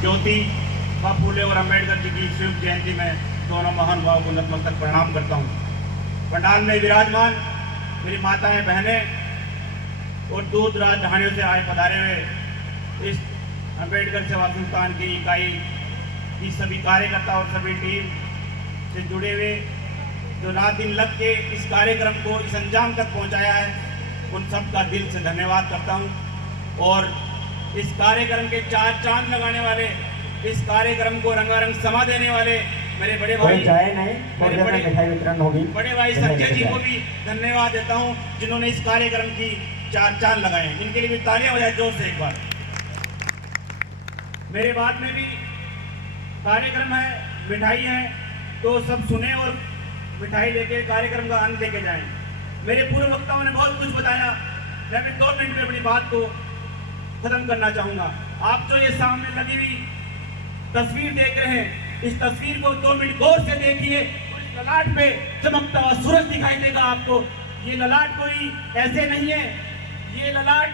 ज्योति व फूले और अम्बेडकर जी की संयुक्त जयंती में दोनों महानुभावों को नतमस्तक प्रणाम करता हूँ। पंडाल में विराजमान मेरी माताएं, बहनें और दूर दराज ढाणियों से आए पधारे हुए इस अम्बेडकर सेवा संस्थान की इकाई की सभी कार्यकर्ता और सभी टीम से जुड़े हुए जो रात दिन लग के इस कार्यक्रम को इस अंजाम तक पहुंचाया है, उन सब का दिल से धन्यवाद करता हूं। और इस कार्यक्रम के चार चांद लगाने वाले, इस कार्यक्रम को रंगारंग समा देने वाले मेरे बड़े भाई बड़े भाई संजय जी को भी धन्यवाद देता हूं, जिन्होंने इस कार्यक्रम की चार चांद लगाए। इनके लिए भी तालियां हो जाए जोर से एक बार। मेरे बाद में भी कार्यक्रम है, मिठाई है, तो सब सुने और मिठाई लेके कार्यक्रम का आनंद लेके जाएं। मेरे पूर्व वक्ताओं ने बहुत कुछ बताया, मैं भी 2 मिनट में अपनी बात को खत्म करना चाहूंगा। आप जो ये सामने लगी हुई तस्वीर देख रहे हैं, इस तस्वीर को 2 मिनट गौर से देखिए। इस ललाट पे चमकता हुआ सूरज दिखाई देगा आपको। ये ललाट कोई ऐसे नहीं है, ये ललाट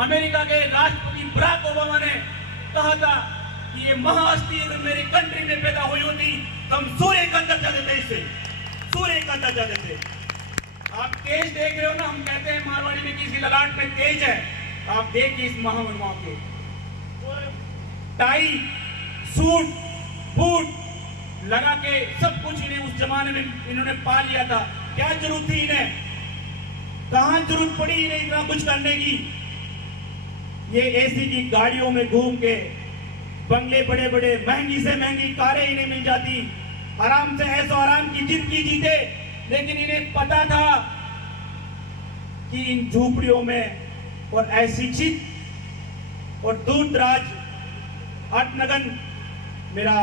अमेरिका के राष्ट्रपति बराक ओबामा ने कहा था कि ये महाहस्ती अगर मेरी कंट्री में पैदा हुई होती तो हम सूर्य का दर्जा देते, इसे सूर्य का दर्जा देते। आप तेज देख रहे हो ना, हम कहते हैं मारवाड़ी में किसी ललाट में तेज है। आप देखिए इस महानुभाव के टाई, सूट, बूट लगा के सब कुछ इन्हें उस जमाने में इन्होंने पा लिया था। क्या जरूरत थी इन्हें, कहां जरूरत पड़ी इन्हें इतना कुछ करने की। ये एसी की गाड़ियों में घूम के, बंगले बड़े बड़े, महंगी से महंगी कारें इन्हें मिल जाती, आराम से ऐसो आराम की जिंदगी जीते। लेकिन इन्हें पता था कि इन झूपड़ियों में और अशिक्षित और दूर दराज अटनगन मेरा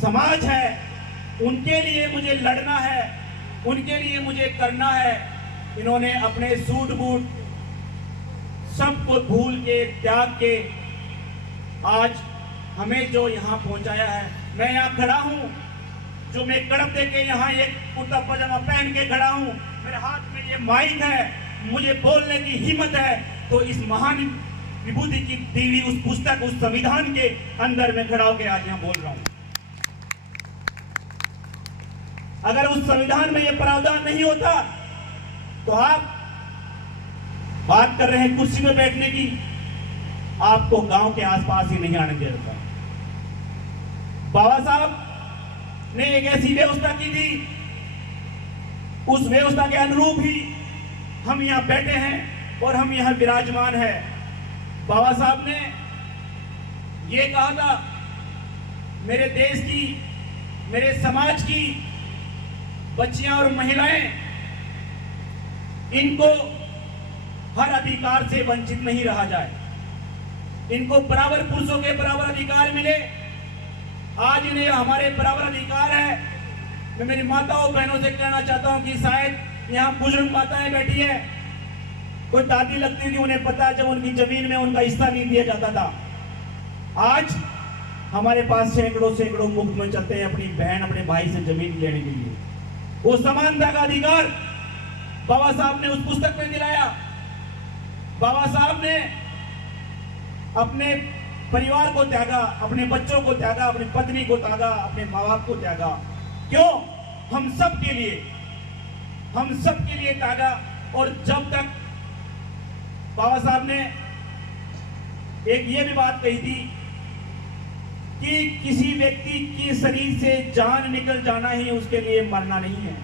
समाज है, उनके लिए मुझे लड़ना है, उनके लिए मुझे करना है। इन्होंने अपने सूट बूट सबको भूल के, त्याग के आज हमें जो यहाँ पहुंचाया है। मैं यहाँ खड़ा हूँ, जो मैं कड़प दे के यहाँ एक कुर्ता पजामा पहन के खड़ा हूँ, मेरे हाथ में ये माइक है, मुझे बोलने की हिम्मत है, तो इस महान विभूति की दी हुई उस पुस्तक, उस संविधान के अंदर मैं खड़ा होकर आज यहाँ बोल रहा हूँ। अगर उस संविधान में ये प्रावधान नहीं होता तो आप बात कर रहे हैं कुर्सी में बैठने की, आपको गांव के आसपास ही नहीं आने दे रहा। बाबा साहब ने एक ऐसी व्यवस्था की थी, उस व्यवस्था के अनुरूप ही हम यहां बैठे हैं और हम यहां विराजमान हैं। बाबा साहब ने ये कहा था, मेरे देश की, मेरे समाज की बच्चियां और महिलाएं, इनको हर अधिकार से वंचित नहीं रहा जाए, इनको बराबर पुरुषों के बराबर अधिकार मिले। आज इन्हें हमारे बराबर अधिकार है। मैं मेरी माताओं बहनों से कहना चाहता हूं कि शायद यहाँ बुजुर्ग माताएं बैठी है, कोई दादी लगती है कि उन्हें पता है जब उनकी जमीन में उनका हिस्सा नहीं दिया जाता था। आज हमारे पास सैकड़ों मुफ्त में चलते हैं अपनी बहन, अपने भाई से जमीन लेने के लिए। वो समानता का अधिकार बाबा साहब ने उस पुस्तक में दिलाया। बाबा साहब ने अपने परिवार को त्यागा, अपने बच्चों को त्यागा, अपनी पत्नी को त्यागा, अपने माँ बाप को त्यागा। क्यों? हम सब के लिए त्यागा। और जब तक बाबा साहब ने एक ये भी बात कही थी कि किसी व्यक्ति के शरीर से जान निकल जाना ही उसके लिए मरना नहीं है।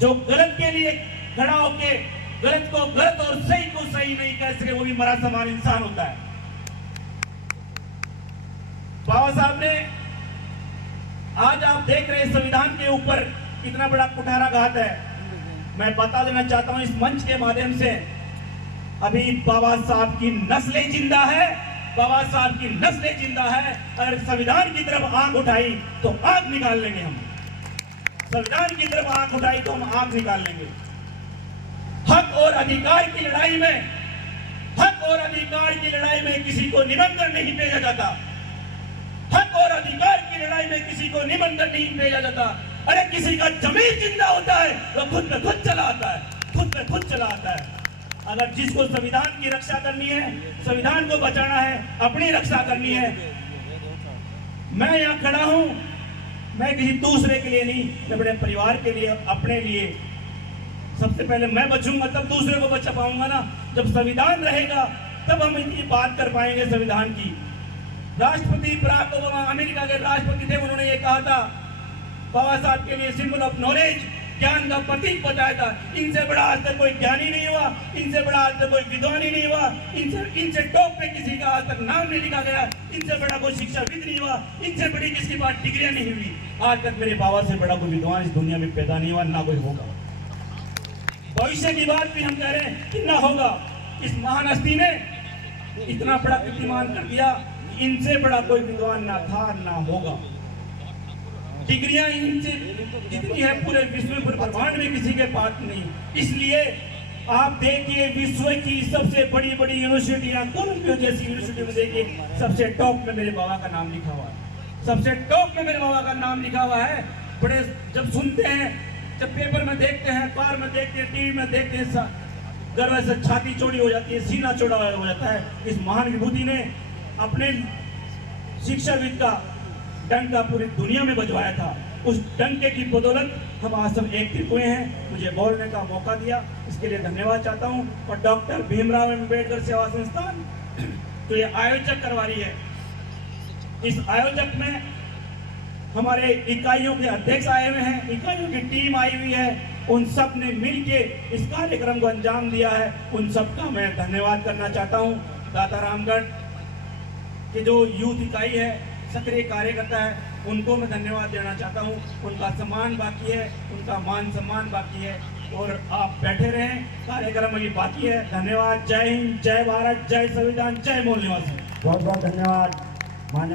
जो गलत के लिए खड़ा होके गलत को गलत और सही को सही नहीं कह सके, वो भी मरा समान इंसान होता है। बाबा साहब ने, आज आप देख रहे संविधान के ऊपर कितना बड़ा कुठाराघात है। मैं बता देना चाहता हूं इस मंच के माध्यम से, अभी बाबा साहब की नस्लें जिंदा है, बाबा साहब की नस्लें जिंदा है। अगर संविधान की तरफ आंख उठाई तो आंख निकाल लेंगे हम। संविधान की तरफ आंख उठाई तो हम आंख निकाल लेंगे। हक और अधिकार की लड़ाई में, हक और अधिकार की लड़ाई में किसी को निमंत्रण नहीं भेजा जाता। हक और अधिकार की लड़ाई में किसी को निमंत्रण नहीं भेजा जाता। अरे किसी का जमीन जिंदा होता है वो खुद पे खुद चला आता है, खुद पे खुद चला आता है। अगर जिसको संविधान की रक्षा करनी है, संविधान को बचाना है, अपनी रक्षा करनी है, मैं यहाँ खड़ा हूँ, मैं किसी दूसरे के लिए नहीं, मैं अपने परिवार के लिए, अपने लिए सबसे पहले मैं बचूंगा, तब दूसरे को बचा पाऊंगा ना। जब संविधान रहेगा तब हम इतनी बात कर पाएंगे संविधान की। राष्ट्रपति बराक ओबामा अमेरिका के राष्ट्रपति थे, उन्होंने ये कहा था बाबा साहब के लिए सिंबल ऑफ नॉलेज, ज्ञान का प्रतीक बताया था। इनसे बड़ा आज तक कोई ज्ञानी नहीं हुआ, इनसे बड़ा आज तक कोई विद्वानी नहीं हुआ, इनसे टॉप पे किसी का आज तक नाम नहीं लिखा गया, इनसे बड़ा कोई शिक्षाविद नहीं हुआ, इनसे बड़ी किसी पास डिग्रियां नहीं हुई। आज तक मेरे बाबा से बड़ा कोई विद्वान इस दुनिया में पैदा नहीं हुआ, ना कोई होगा। भविष्य की बात भी हम कह रहे हैं कि ना होगा। इस महान हस्ती ने इतना बड़ा कीर्तिमान कर दिया, इनसे बड़ा कोई विद्वान ना था ना होगा। डिग्रियां इनसे जितनी है पूरे विश्व में, पूरे ब्रह्मांड में किसी के पास नहीं। इसलिए आप देखिए विश्व की सबसे बड़ी बड़ी यूनिवर्सिटियां, कोलंबिया जैसी यूनिवर्सिटी में देखिए सबसे टॉप में मेरे बाबा का नाम लिखा हुआ है, सबसे टॉप में मेरे बाबा का नाम लिखा हुआ है। बड़े जब सुनते हैं, जब पेपर में देखते हैं, अखबार में देखते हैं, टीवी में देखते हैं, गर्व से छाती चौड़ी हो जाती है, सीना चौड़ा हो जाता है। इस महान विभूति ने अपने शिक्षाविद का डंका पूरी दुनिया में बजवाया था। उस डंके की बदौलत हम आज सब एकत्रित हुए हैं। मुझे बोलने का मौका दिया, इसके लिए धन्यवाद चाहता हूं। और डॉक्टर भीमराव अम्बेडकर सेवा संस्थान तो ये आयोजक करवा रही है, इस आयोजक में हमारे इकाइयों के अध्यक्ष आए हुए हैं, इकाइयों की टीम आई हुई है, उन सब ने मिलके इस कार्यक्रम को अंजाम दिया है। उन सब का मैं धन्यवाद करना चाहता हूं। दाता रामगढ़ के जो यूथ इकाई है, सक्रिय कार्यकर्ता है, उनको मैं धन्यवाद देना चाहता हूं। उनका सम्मान बाकी है, उनका मान सम्मान बाकी है। और आप बैठे रहें, कार्यक्रम अभी बाकी है। धन्यवाद। जय हिंद, जय भारत, जय संविधान, जय मूल निवासी। बहुत बहुत धन्यवाद।